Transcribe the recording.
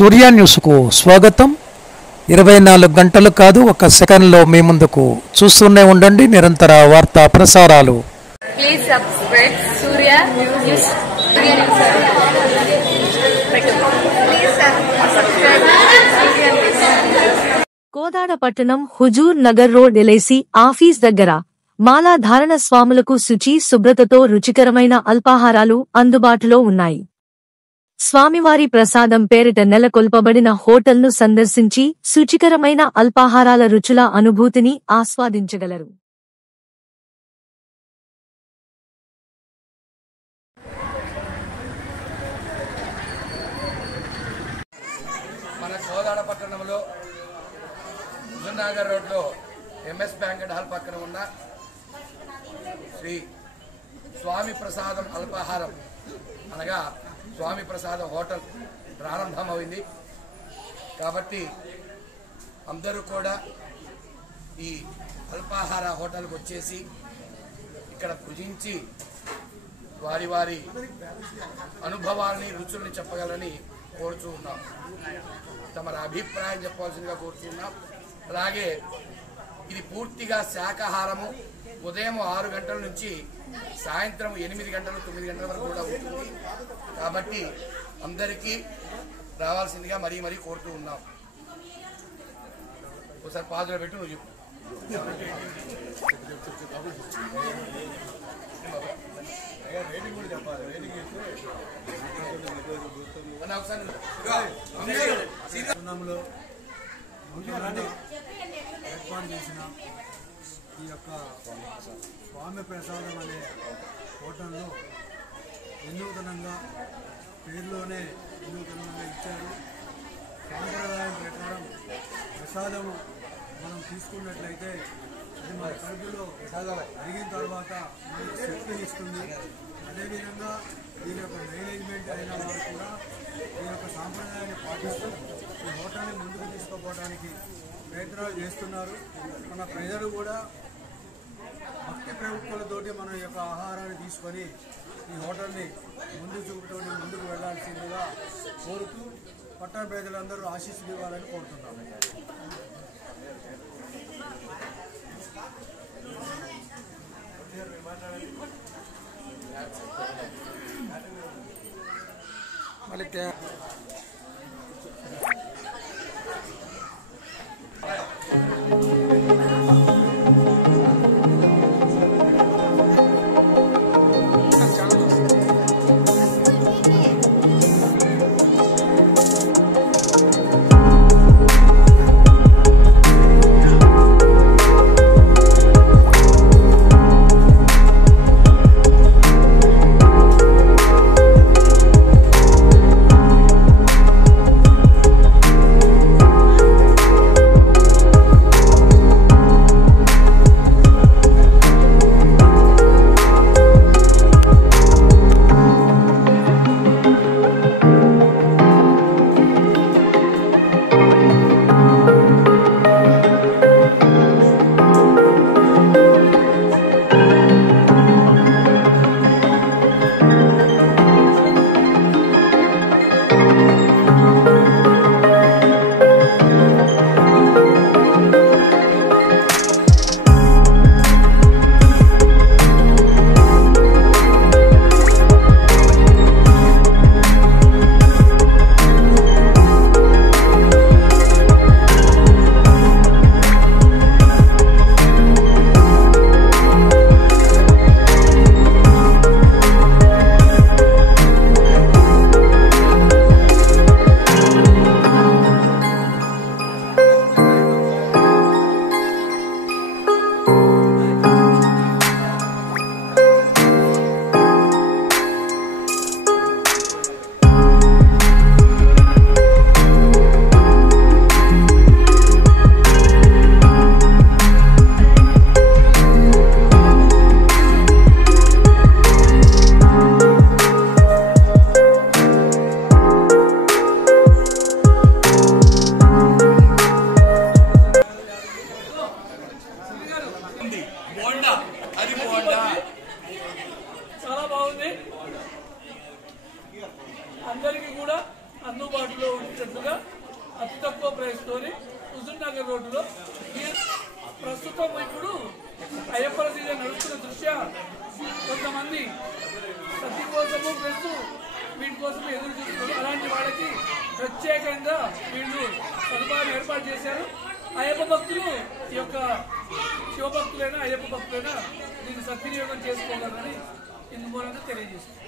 సూర్య న్యూస్కు స్వాగతం. 24 గంటలు కాదు, ఒక సెకండ్లో మీ ముందుకు. చూస్తూనే ఉండండి నిరంతర వార్తా ప్రసారాలు. Please subscribe Surya news. Kodad పట్టణం Huzurnagar road LIC office దగ్గర మాలాధారణ స్వాములకు శుచి శుభ్రతతో రుచికరమైన అల్పాహారాలు అందుబాటులో ఉన్నాయి. స్వామివారి ప్రసాదం పేరిట నెలకొల్పబడిన హోటల్ను సందర్శించి శుచికరమైన అల్పాహారాల రుచుల అనుభూతిని ఆస్వాదించగలరు. మన కోదాడ పట్టణంలో హుజూర్నగర్ రోడ్లో ఎంఎస్ బ్యాంకెట్ హాల్ పక్కన ఉన్న శ్రీ స్వామి ప్రసాదం అల్పాహారం అనగా స్వామి ప్రసాదం హోటల్ ప్రారంభమైంది. కాబట్టి అందరూ కూడా ఈ అల్పాహార హోటల్కి వచ్చేసి ఇక్కడ భుజించి వారి వారి అనుభవాల్ని రుచుల్ని చెప్పగలని కోరుచూ ఉన్నాం. తమ అభిప్రాయం చెప్పవలసిందిగా కోరుతున్నాం. అలాగే ఇది పూర్తిగా శాకాహారము. ఉదయం 6 గంటల నుంచి సాయంత్రం 8 గంటలు 9 గంటల వరకు కూడా ఉంటుంది. కాబట్టి అందరికీ రావాల్సిందిగా మరీ కోరుతూ ఉన్నాం. ఒకసారి పాదులో పెట్టు, నువ్వు చెప్పు. ఏర్పాటు చేసిన ఈ యొక్క స్వామి ప్రసాదం అనే హోటల్లో వినూతనంగా పేరులోనే వినూతనంగా ఇచ్చారు. సాంప్రదాయం ప్రకారం ప్రసాదము మనం తీసుకున్నట్లయితే అది మన కడుపులో అడిగిన తర్వాత మనకు శక్తిని ఇస్తుంది. అదేవిధంగా దీని యొక్క మేనేజ్మెంట్ అయిన వారు కూడా ఈ యొక్క సాంప్రదాయాన్ని పాటిస్తూ ఈ హోటల్ని ముందుకు తీసుకుపోవడానికి ప్రయత్నాలు చేస్తున్నారు. మన ప్రజలు కూడా భక్తి ప్రవృత్తులతోటి మన యొక్క ఆహారాన్ని తీసుకొని ఈ హోటల్ని ముందుకు వెళ్లాల్సిందిగా కోరుతూ పట్టణ ప్రజలందరూ ఆశీస్సులు ఇవ్వాలని కోరుతున్నాము. దీనికోసం ఎదురు చూస్తున్నారు. అలాంటి వాళ్ళకి ప్రత్యేకంగా వీళ్ళు సదుపాయం ఏర్పాటు చేశారు. అయ్యప్ప భక్తులు ఈ యొక్క శివభక్తులైనా అయ్యప్ప భక్తులైనా దీన్ని సద్వినియోగం చేసుకోగలరని ఇందు మూలంగా తెలియజేస్తారు.